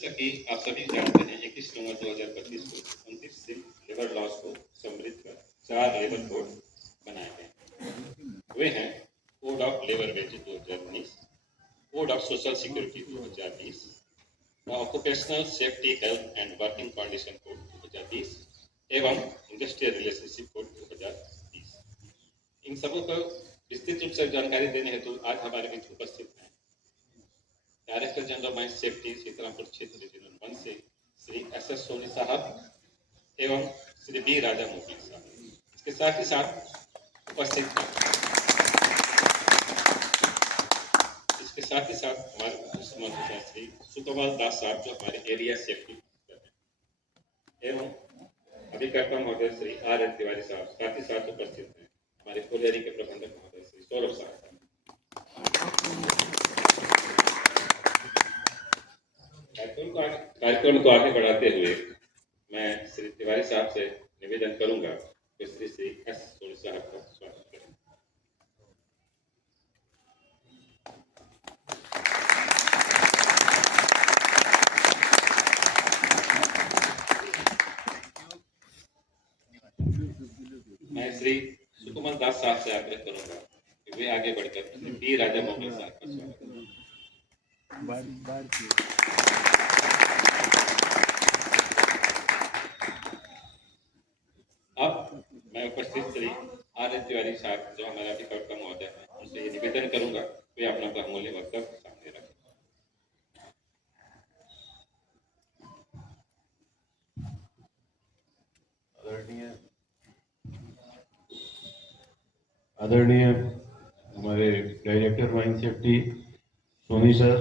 जैसा कि आप सभी जानते हैं 21 नवंबर 2025 को 29 से लेबर लॉज को सम्मिलित कर 4 लेबर कोड बनाए गए। वे हैं code of labour wages 2019, code of social security 2020, occupational safety health and working condition code 2020 एवं इंडस्ट्रियल रिलेशनशिप कोड 2020। इन सबों को विस्तृत रूप से जानकारी देने हेतु आज हमारे बीच उपस्थित हैं director general mine safety Sitarampur क्षेत्र डिवीजन 1 से श्री एस सोनी साहब एवं श्री बी राजा मोदी साहब। इसके साथ ही साथ उपस्थित हमारे श्री सुकमल दास साहब जो हमारे एरिया सेफ्टी एवं अभिकर्ता महोदय श्री आर एन तिवारी साहब, साथ ही साथ उपस्थित हैं हमारे कोलियरी के प्रबंधक महोदय श्री सौरभ साहब। कार्यक्रम को आगे बढ़ाते हुए मैं श्री तिवारी साहब से निवेदन करूंगा कि श्री एस सोनी साहब का स्वागत करें। मैं श्री सुकुमल दास साहब से आग्रह करूंगा कि वे आगे बढ़कर श्री बी राजा मोहम्मद साहब का स्वागत करें। अब मैं उपस्थित श्री आर एन तिवारी साहब जो हमारे अभिकर्ता महोदय हैं उनसे ये निवेदन करूंगा वे अपना बहुमूल्य वक्तव्य सामने रखें। आदरणीय हमारे director mine safety Soni sir,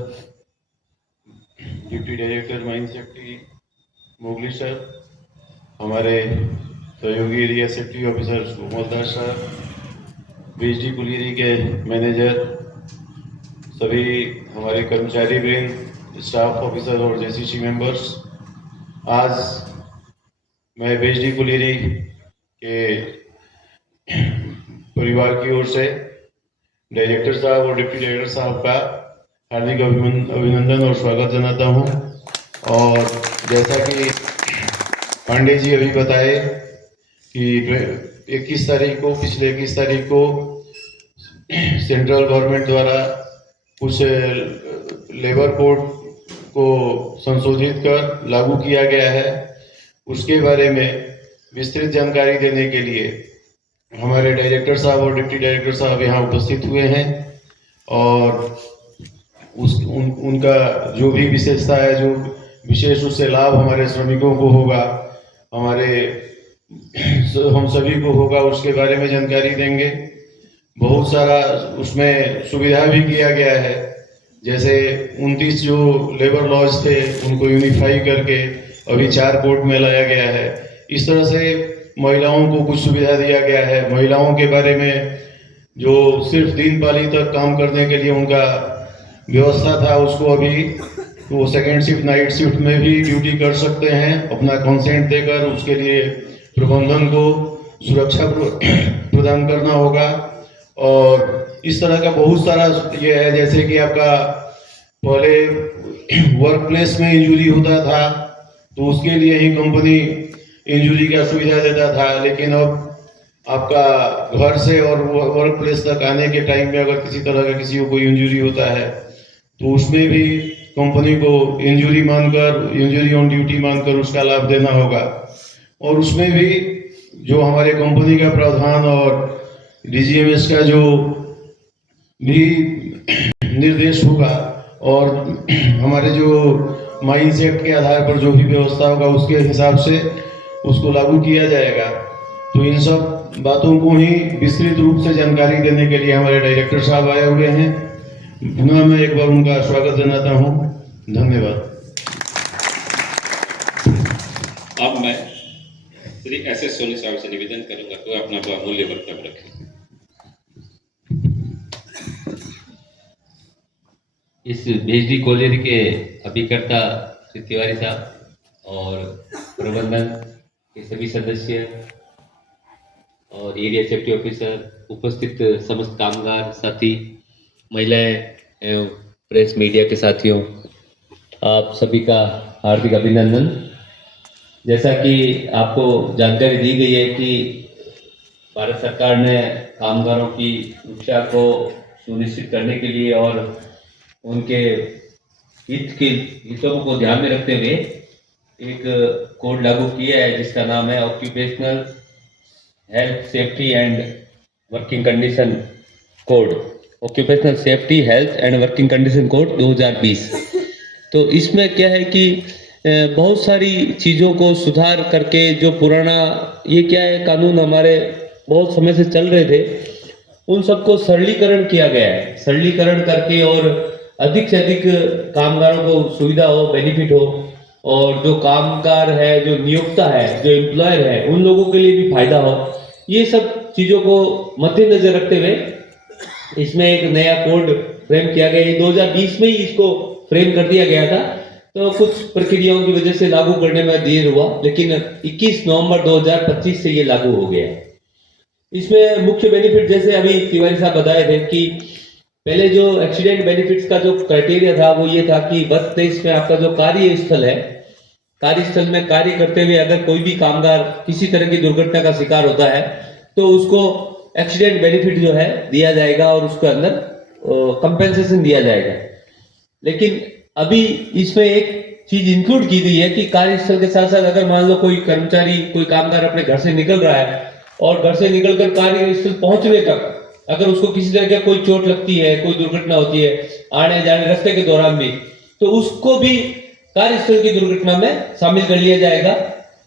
deputy director mine safety Mogli sir, हमारे सहयोगी area safety officer Sukamal Das sir, BSD colliery के मैनेजर, सभी हमारे कर्मचारी वृंद, स्टाफ ऑफिसर और जेसीसी मेंबर्स, आज मैं बीएसडी कुलियरी के परिवार की ओर से डायरेक्टर साहब और डिप्टी डायरेक्टर साहब का हार्दिक अभिनंदन और स्वागत जनाता हूं। और जैसा कि पांडे जी अभी बताए कि 21 तारीख को पिछले 21 तारीख को सेंट्रल गवर्नमेंट द्वारा कुछ लेबर कोड को संशोधित कर लागू किया गया है, उसके बारे में विस्तृत जानकारी देने के लिए हमारे डायरेक्टर साहब और डिप्टी डायरेक्टर साहब यहाँ उपस्थित हुए हैं। और उनका जो भी विशेषता है, जो विशेष उससे लाभ हमारे श्रमिकों को होगा, हम सभी को होगा, उसके बारे में जानकारी देंगे। बहुत सारा उसमें सुविधा भी किया गया है, जैसे 29 जो लेबर लॉज थे उनको यूनिफाई करके अभी 4 कोड में लाया गया है। इस तरह से महिलाओं को कुछ सुविधा दिया गया है। महिलाओं के बारे में जो सिर्फ दिन पाली तक काम करने के लिए उनका व्यवस्था था, उसको अभी वो सेकेंड शिफ्ट नाइट शिफ्ट में भी ड्यूटी कर सकते हैं अपना कंसेंट देकर। उसके लिए प्रबंधन को सुरक्षा प्रदान करना होगा। और इस तरह का बहुत सारा ये है, जैसे कि आपका पहले वर्क प्लेस में इंजरी होता था तो उसके लिए ही कंपनी इंजरी का सुविधा देता था, लेकिन अब आपका घर से और वर्क प्लेस तक आने के टाइम में अगर किसी तरह का किसी को कोई इंजरी होता है तो उसमें भी कंपनी को इंजरी मानकर, इंजरी ऑन ड्यूटी मानकर उसका लाभ देना होगा। और उसमें भी जो हमारे कंपनी का प्रावधान और डीजीएमएस का जो भी निर्देश होगा और हमारे जो माइंस एक्ट के आधार पर जो भी व्यवस्था होगा उसके हिसाब से उसको लागू किया जाएगा। तो इन सब बातों को ही विस्तृत रूप से जानकारी देने के लिए हमारे डायरेक्टर साहब आए हुए हैं। पुनः मैं एक बार उनका स्वागत जनाता हूं। धन्यवाद। अब मैं श्री एस सोनी साहब से निवेदन करूंगा तो अपना बहुमूल्य वक्तव्य रखें। इस बीएसडी कॉलेज के अभिकर्ता श्री तिवारी साहब और प्रबंधन के सभी सदस्य और एरिया सेफ्टी ऑफिसर, उपस्थित समस्त कामगार साथी, महिलाएं एवं प्रेस मीडिया के साथियों, आप सभी का हार्दिक अभिनंदन। जैसा कि आपको जानकारी दी गई है कि भारत सरकार ने कामगारों की सुरक्षा को सुनिश्चित करने के लिए और उनके हितों को ध्यान में रखते हुए एक कोड लागू किया है जिसका नाम है occupational health safety and working condition code, occupational safety health and working condition code 2020। तो इसमें क्या है कि बहुत सारी चीज़ों को सुधार करके जो पुराना ये क्या है कानून हमारे बहुत समय से चल रहे थे उन सबको सरलीकरण किया गया है। सरलीकरण करके और अधिक से अधिक कामगारों को सुविधा हो, बेनिफिट हो, और जो कामगार है, जो नियोक्ता है, जो एम्प्लॉयर है, उन लोगों के लिए भी फायदा हो। ये सब चीज़ों को मद्देनजर रखते हुए इसमें एक नया कोड फ्रेम किया गया। 2020 में ही इसको फ्रेम कर दिया गया था, तो कुछ प्रक्रियाओं की वजह से लागू करने में देर हुआ, लेकिन 21 नवंबर 2025 से ये लागू हो गया। इसमें मुख्य बेनिफिट जैसे अभी तिवारी साहब बताए थे कि पहले जो एक्सीडेंट बेनिफिट्स का जो क्राइटेरिया था वो ये था कि वर्ष 23 में आपका जो कार्यस्थल है, कार्यस्थल में कार्य करते हुए अगर कोई भी कामगार किसी तरह की दुर्घटना का शिकार होता है तो उसको एक्सीडेंट बेनिफिट जो है दिया जाएगा और उसके अंदर कंपेंसेशन दिया जाएगा। लेकिन अभी इसमें एक चीज इंक्लूड की गई है कि कार्यस्थल के साथ साथ अगर मान लो कोई कर्मचारी, कोई कामगार अपने घर से निकल रहा है और घर से निकलकर कार्यस्थल पहुंचने तक अगर उसको किसी तरह का कोई चोट लगती है, कोई दुर्घटना होती है आने जाने रास्ते के दौरान भी, तो उसको भी कार्यस्थल की दुर्घटना में शामिल कर लिया जाएगा,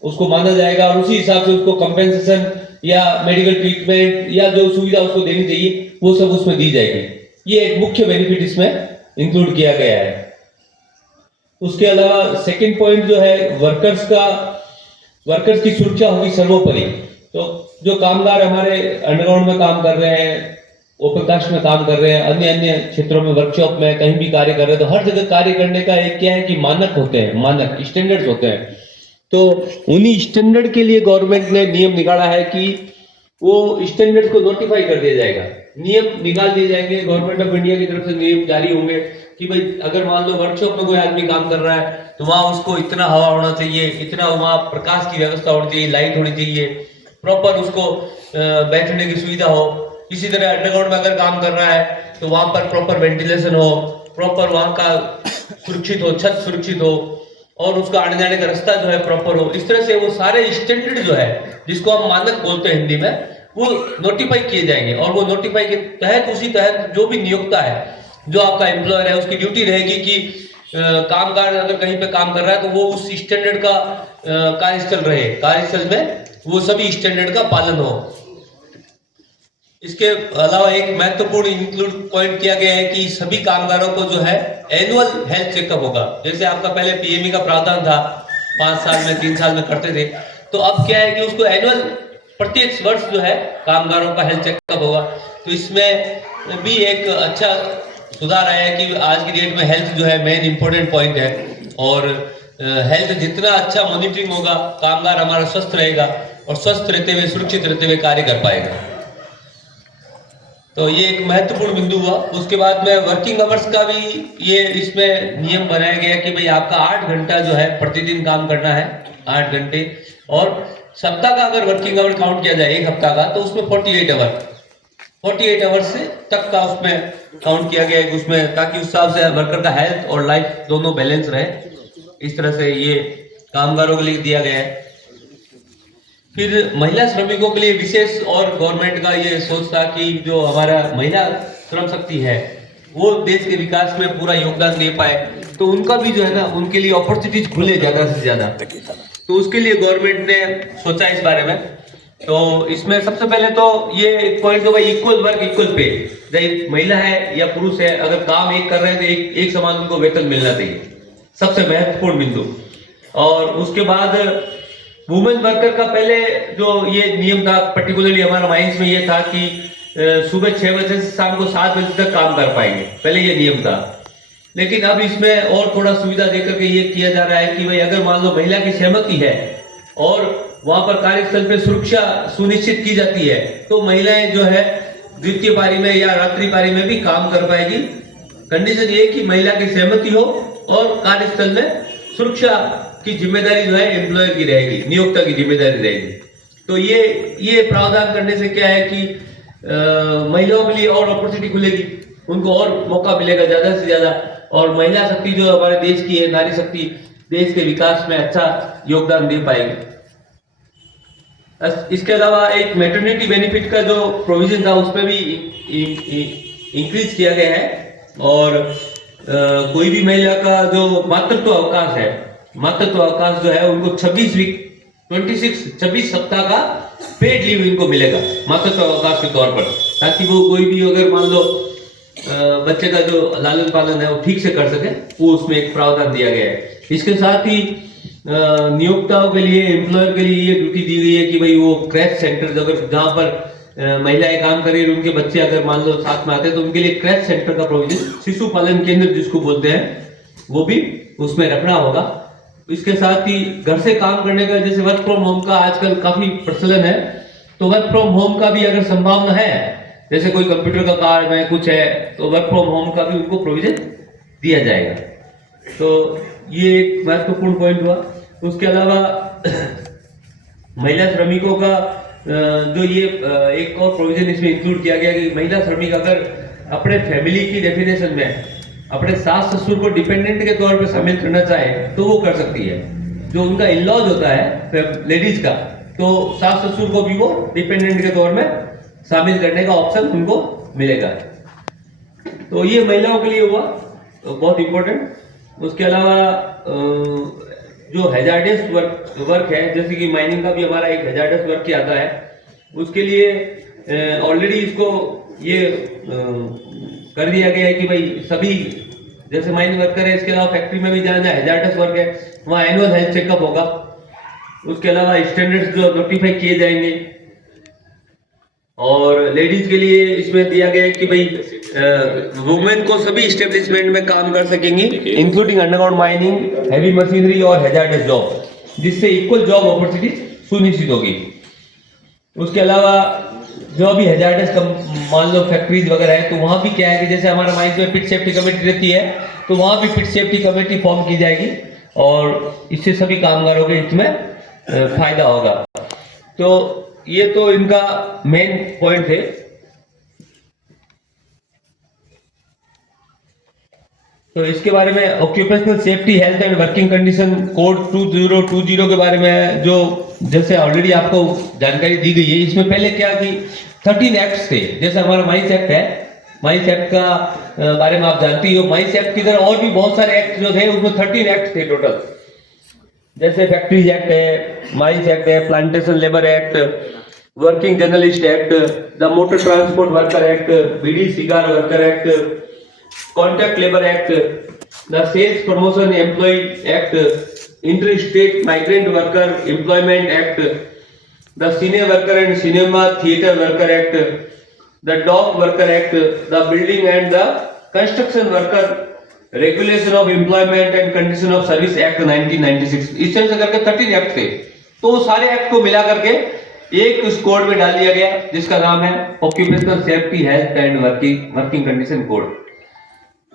उसको माना जाएगा और उसी हिसाब से उसको कंपेंसेशन या मेडिकल ट्रीटमेंट या जो सुविधा उसको देनी चाहिए वो सब उसमें दी जाएगी। ये एक मुख्य बेनिफिट इसमें इंक्लूड किया गया है। उसके अलावा सेकंड पॉइंट जो है वर्कर्स की सुरक्षा होगी सर्वोपरि। तो जो कामगार हमारे अंडरग्राउंड में काम कर रहे हैं, ओपन कास्ट में काम कर रहे हैं, अन्य क्षेत्रों में, वर्कशॉप में कहीं भी कार्य कर रहे हैं, तो हर जगह कार्य करने का एक क्या है कि मानक होते हैं, मानक स्टैंडर्ड्स होते हैं। तो उन्हीं स्टैंडर्ड के लिए गवर्नमेंट ने नियम निकाला है कि वो स्टैंडर्ड को नोटिफाई कर दिया जाएगा, नियम निकाल दिए जाएंगे। गवर्नमेंट ऑफ इंडिया की तरफ से नियम जारी होंगे कि भाई अगर मान लो वर्कशॉप में कोई आदमी काम कर रहा है तो वहां उसको इतना हवा होना चाहिए, इतना वहां प्रकाश की व्यवस्था होनी चाहिए, लाइट होनी चाहिए, प्रॉपर उसको बैठने की सुविधा हो। इसी तरह अंडरग्राउंड में अगर काम कर रहा है तो वहां पर प्रॉपर वेंटिलेशन हो, प्रॉपर वहां का सुरक्षित हो, छत सुरक्षित हो और उसका आने जाने का रास्ता जो है प्रॉपर हो। इस तरह से वो सारे स्टैंडर्ड जो है जिसको हम मानक बोलते हैं हिंदी में, वो नोटिफाई किए जाएंगे और वो नोटिफाई के तहत उसी तहत जो भी नियोक्ता है, जो आपका एम्प्लॉयर है, उसकी ड्यूटी रहेगी कि कामगार अगर कहीं पे काम कर रहा है तो वो उस स्टैंडर्ड का कार्यस्थल रहे, कार्यस्थल में वो सभी स्टैंडर्ड का पालन हो। इसके अलावा एक महत्वपूर्ण इंक्लूड पॉइंट किया गया है कि सभी कामगारों को जो है एनुअल हेल्थ चेकअप होगा। जैसे आपका पहले पीएमई का प्रावधान था, 5 साल में 3 साल में करते थे, तो अब क्या है कि उसको एनुअल प्रत्येक वर्ष जो है कामगारों का हेल्थ चेकअप होगा। तो इसमें भी एक अच्छा सुधार आया है कि आज की डेट में हेल्थ जो है मेन इंपॉर्टेंट पॉइंट है और हेल्थ जितना अच्छा मॉनिटरिंग होगा, कामगार हमारा स्वस्थ रहेगा और स्वस्थ रहते हुए, सुरक्षित रहते हुए कार्य कर पाएगा। तो ये एक महत्वपूर्ण बिंदु हुआ। उसके बाद में वर्किंग आवर्स का भी ये इसमें नियम बनाया गया कि भाई आपका 8 घंटा जो है प्रतिदिन काम करना है, 8 घंटे, और सप्ताह का अगर वर्किंग आवर काउंट किया जाए एक हफ्ता का तो उसमें 48 आवर्स से तक का उसमें काउंट किया गया है उसमें, ताकि उस हिसाब से वर्कर का हेल्थ और लाइफ दोनों बैलेंस रहे। इस तरह से ये कामगारों के लिए दिया गया है। फिर महिला श्रमिकों के लिए विशेष और गवर्नमेंट का ये सोच था कि जो हमारा महिला श्रम शक्ति है वो देश के विकास में पूरा योगदान दे पाए, तो उनका भी जो है ना, उनके लिए अपॉर्चुनिटीज खुले ज्यादा से ज्यादा। तो उसके लिए गवर्नमेंट ने सोचा इस बारे में। तो इसमें सबसे पहले तो ये एक पॉइंट, तो भाई इक्वल वर्क इक्वल पे, चाहे महिला है या पुरुष है, अगर काम एक कर रहे हैं तो एक समान उनको वेतन मिलना चाहिए, सबसे महत्वपूर्ण बिंदु। और उसके बाद वुमेन वर्कर का पहले जो ये नियम था, पर्टिकुलरली हमारा माइंस में ये था कि सुबह 6 बजे से शाम को 7 बजे तक काम कर पाएंगे, पहले ये नियम था। लेकिन अब इसमें और थोड़ा सुविधा देकर के ये किया जा रहा है कि भाई अगर मान लो महिला की सहमति है और वहां पर कार्यस्थल पे सुरक्षा सुनिश्चित की जाती है तो महिलाएं जो है द्वितीय पारी में या रात्रि पारी में भी काम कर पाएगी। कंडीशन ये कि महिला की सहमति हो और कार्यस्थल में सुरक्षा की जिम्मेदारी जो है एम्प्लॉयर की रहेगी, नियोक्ता की जिम्मेदारी रहेगी। तो ये प्रावधान करने से क्या है कि महिलाओं के लिए और अपॉर्चुनिटी खुलेगी, उनको और मौका मिलेगा ज्यादा से ज्यादा, और महिला शक्ति जो हमारे देश की है, नारी शक्ति देश के विकास में अच्छा योगदान दे पाएगी। इसके अलावा एक मैटरनिटी बेनिफिट का जो प्रोविजन था उसमें भी इंक्रीज किया गया है, और कोई भी महिला का जो मातृत्व अवकाश है, मातृत्व अवकाश जो है उनको 26 सप्ताह का पेड लीव इनको मिलेगा मातृत्व अवकाश के तौर पर, ताकि वो कोई भी अगर मान लो बच्चे का जो लालन पालन है वो ठीक से कर सके, वो उसमें एक प्रावधान दिया गया है। इसके साथ ही नियोक्ताओं के लिए, एम्प्लॉयर के लिए ये ड्यूटी दी गई है कि भाई वो क्रैश सेंटर अगर जहाँ पर महिलाएं काम कर रही है, उनके बच्चे अगर मान लो साथ में आते हैं तो उनके लिए क्रैश सेंटर का प्रोविजन, शिशु पालन केंद्र जिसको बोलते हैं, वो भी उसमें रखना होगा। इसके साथ ही घर से काम करने का, जैसे वर्क फ्रॉम होम का आजकल काफी प्रचलन है, तो वर्क फ्रॉम होम का भी अगर संभावना है, जैसे कोई कंप्यूटर का कार्य में कुछ है, तो वर्क फ्रॉम होम का भी उनको प्रोविजन दिया जाएगा। तो ये एक महत्वपूर्ण पॉइंट हुआ। उसके अलावा महिला श्रमिकों का जो ये एक और प्रोविजन इसमें इंक्लूड किया गया कि महिला श्रमिक अगर अपने फैमिली की डेफिनेशन में अपने सास ससुर को डिपेंडेंट के तौर पर शामिल करना चाहे तो वो कर सकती है। जो उनका इन-लॉज होता है लेडीज का, तो सास ससुर को भी वो डिपेंडेंट के तौर में शामिल करने का ऑप्शन उनको मिलेगा। तो ये महिलाओं के लिए हुआ, तो बहुत इंपॉर्टेंट। उसके अलावा जो हैजार्डस वर्क है, जैसे कि माइनिंग का भी हमारा एक हैजार्डस वर्क ही आता है, उसके लिए ऑलरेडी इसको ये कर दिया गया है कि भाई सभी जैसे माइनिंग वर्कर है, इसके अलावा फैक्ट्री में भी जहाँ हैजार्डस वर्क है वहाँ एनुअल हेल्थ चेकअप होगा। उसके अलावा स्टैंडर्ड्स जो नोटिफाई किए जाएंगे, और लेडीज के लिए इसमें दिया गया है कि भाई वुमेन को सभी इस्टेब्लिशमेंट में काम कर सकेंगी, including underground mining, heavy machinery और हैजार्डस जॉब, जिससे इक्वल जॉब अपॉर्चुनिटी सुनिश्चित होगी। उसके अलावा जो भी हैजार्डस मान लो फैक्ट्रीज वगैरह है, तो वहां भी क्या है कि जैसे हमारा माइंस में पिट सेफ्टी कमेटी रहती है, तो वहां भी पिट सेफ्टी कमेटी फॉर्म की जाएगी, और इससे सभी कामगारों के हित में फायदा होगा। तो ये तो इनका मेन पॉइंट थे। तो इसके बारे में occupational safety health and working condition code 2020 के बारे में जो जैसे ऑलरेडी आपको जानकारी दी गई है, इसमें पहले क्या कि 13 एक्ट्स थे। जैसे हमारा माइंस एक्ट है, माइंस एक्ट का बारे में आप जानती ही हो। माइंस एक्ट की तरह और भी बहुत सारे एक्ट जो थे, उसमें 13 एक्ट थे टोटल। जैसे फैक्ट्रीज एक्ट है, माइंस एक्ट है, plantation labour act, working journalist act, the motor transport worker act, bidi cigar worker act, contract labour act, the sales promotion employ act, inter state migrant worker employment act, the cine worker and cinema theatre worker act, the dock worker act, the building and the construction worker regulation of employment and condition of service act 1996। इस तरह से करके 13 act थे। तो सारे act को मिला करके एक उस कोड में डाल दिया गया, जिसका नाम है occupational safety health and working condition code.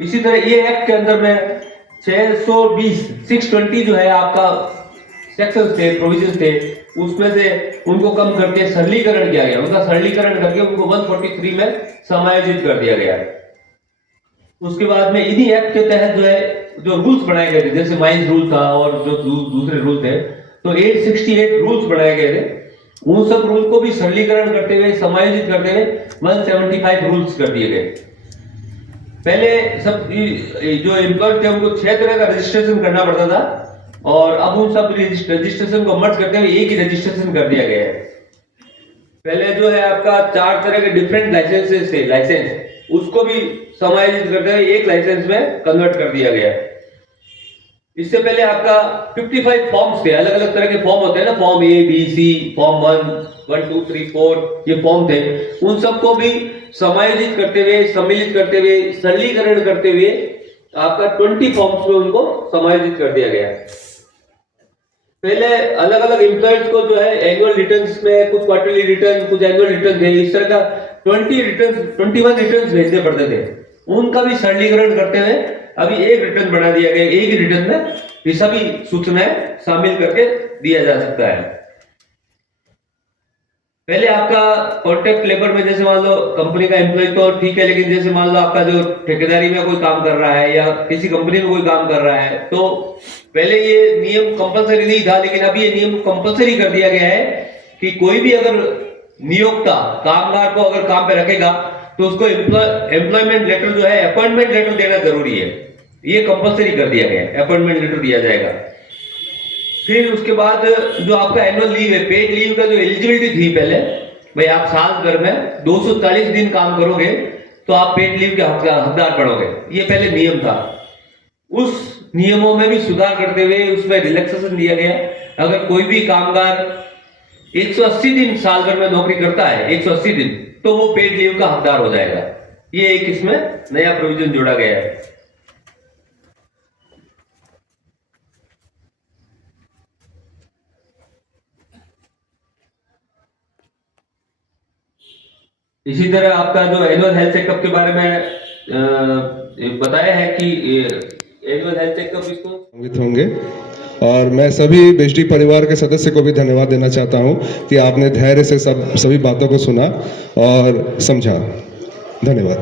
इसी तरह ये एक्ट के अंदर में 620 जो है आपका सेक्शन थे, प्रोविजन थे, उसमें से उनको कम करके सरलीकरण किया गया। उनका सरलीकरण करके उनको 143 में समायोजित कर दिया गया। उसके बाद में इन्हीं एक्ट के तहत जो है जो रूल्स बनाए गए थे, जैसे माइंस रूल था और जो दूसरे रूल थे, तो 868 रूल्स बनाए गए थे। उन सब रूल को भी सरलीकरण करते हुए, समायोजित करते हुए 175 रूल्स कर दिए गए। पहले सब जो एम्प्लॉय थे उनको 6 तरह का रजिस्ट्रेशन करना पड़ता था, और अब उन सब रजिस्ट्रेशन को मर्ज करते हुए एक ही रजिस्ट्रेशन कर दिया गया है। पहले जो है आपका 4 तरह के डिफरेंट लाइसेंसेस थे, लाइसेंस उसको भी समायोजित करते हुए एक लाइसेंस में कन्वर्ट कर दिया गया है। इससे पहले आपका 55 फॉर्म्स थे, अलग अलग तरह के फॉर्म होते हैं ना, form A, B, C, form 1, 2, 3, 4 ये फॉर्म थे। उन सबको भी समायोजित करते हुए, सम्मिलित करते हुए, सरलीकरण करते हुए आपका 20 फॉर्म्स में उनको समायोजित कर दिया गया। पहले अलग अलग एम्प्लॉयर्स को जो है एनुअल रिटर्न्स में कुछ क्वार्टरली रिटर्न, कुछ एनुअल रिटर्न थे, इस तरह का 21 रिटर्न्स भेजने पड़ते थे। उनका भी सरलीकरण करते हुए अभी एक रिटर्न बना दिया गया, एक ही रिटर्न में ये सभी सूचनाएं शामिल करके दिया जा सकता है। पहले आपका कॉन्ट्रैक्ट लेबर में जैसे मान लो कंपनी का एम्प्लॉय तो ठीक है, लेकिन जैसे मान लो आपका जो ठेकेदारी में कोई काम कर रहा है या किसी कंपनी में कोई काम कर रहा है, तो पहले ये नियम कंपलसरी नहीं था, लेकिन अभी ये नियम कंपलसरी कर दिया गया है कि कोई भी अगर नियोक्ता कामगार को अगर काम पे रखेगा तो उसको एम्प्लॉयमेंट लेटर जो है, अपॉइंटमेंट लेटर देना जरूरी है। ये कंपलसरी कर दिया गया है, अपॉइंटमेंट लेटर दिया जाएगा। फिर उसके बाद जो आपका एनुअल लीव है, पेड लीव का जो एलिजिबिलिटी थी पहले, भाई आप साल भर में 240 दिन काम करोगे तो आप पेड लीव के हकदार बनोगे, ये पहले नियम था। उस नियमों में भी सुधार करते हुए उसमें रिलैक्सेशन दिया गया। अगर कोई भी कामगार 180 दिन साल भर में नौकरी करता है, 180 दिन, तो वो पेड लीव का हकदार हो जाएगा। ये एक इसमें नया प्रोविजन जोड़ा गया है। इसी तरह आपका जो एनुअल हेल्थ चेकअप के बारे में बताया है कि एनुअल हेल्थ चेकअप इसको संबंधित होंगे। और मैं सभी बेजडी परिवार के सदस्य को भी धन्यवाद देना चाहता हूं कि आपने धैर्य से सभी बातों को सुना और समझा। धन्यवाद।